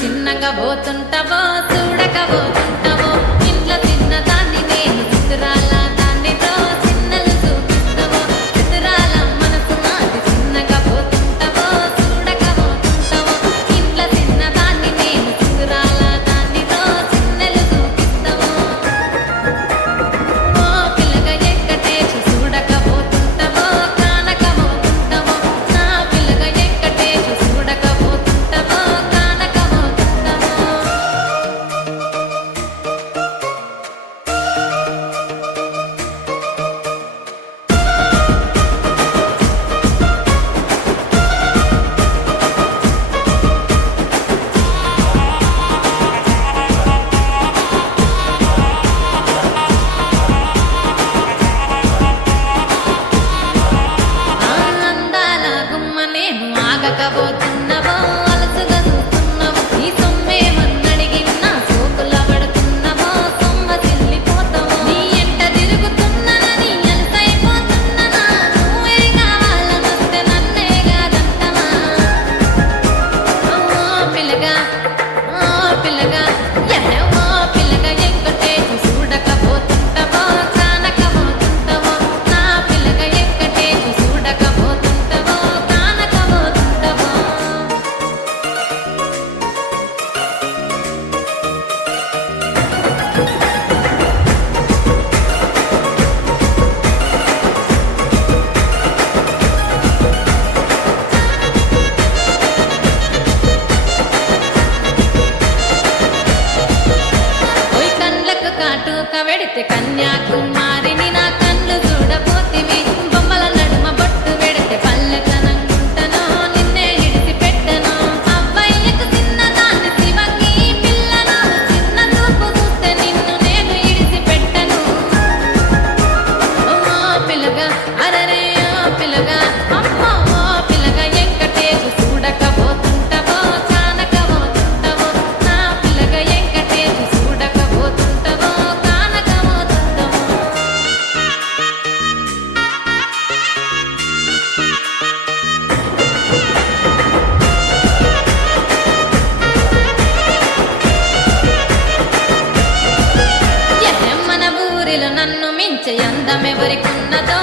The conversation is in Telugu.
చిన్నగా పోతుంటావో చూడకపోతుంటావో ఇంట్లో చిన్న దాన్ని నేను చిత్రాల దాన్నితో చిన్నలు చూపిస్తావో చిత్రాల మనసు నాది చిన్నగా పోతుంటావో చూడకపోతుంటావో ఇంట్లో చిన్న దాన్ని నేను చిత్రాల దాన్నితో చిన్నలు చూపిస్తావో ఓ పిల్లగా ఎక్కటేసి చూడకపోతుంటావో కానకపోతుంటావో నా పిల్లగా ఎక్కటేసి చూడకపోతుంటావో ఆగకపోతున్నవో అలసుగా చూస్తున్నవో ఈ సొమ్మేమన్నడిగిన్నా సోకుల పడుతున్నవో సొమ్మ చెల్లిపోతావో నీ ఎంట తిరుగుతున్నదని అలసైపోతున్ననా నువ్వే కావాలనొస్తే నన్నే కాదంటవా ఓ పిల్లగా ఓ పిల్లగా ఎక్కటేసి చూడకపోతుంటావో కానకపోతుంటావో నా పిల్లగా ఎక్కటేసి చూడకపోతుంటావో కాటుక వెడితే కన్యాకుమారిని నా కళ్ళు చూడపోతివి బొమ్మల నడుమ బొట్టు వెడితే పల్లెతనంగుంటనో నిన్నే ఇడిసి పెట్టను అబ్బాయిలకు చిన్నదాన్ని శివకి పిల్లను చిన్న చూపు చూస్తే నిన్ను నేను ఇడిసి పెట్టను ఓ పిల్లగా అరరే ఓ పిల్లగా అమ్మో ఓ పిల్లగా ఎక్కటేసి చూడకపోతుంటావో కానకపోతుంటావో నా పిల్లగా ఎక్కటేసి చూడకపోతుంటావో మన ఊరిలో నన్ను మించే అందమెవరికున్నదో